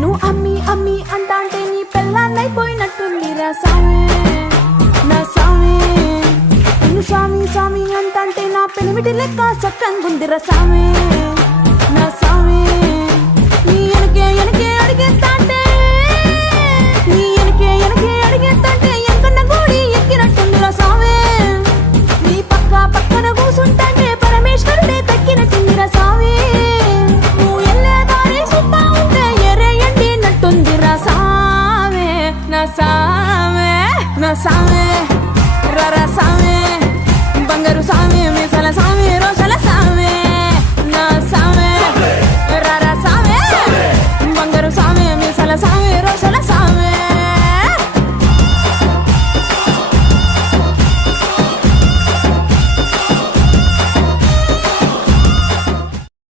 నువ్వు అమ్మి అమ్మి అంటాంటే నీ పెళ్ళాన్నైపోయినట్టుందిరా సామి నా సామి. నిన్ను స్వామి స్వామి అంటాంటే నా పెనిమిటి లెక్క సక్కంగుందిరా సామి.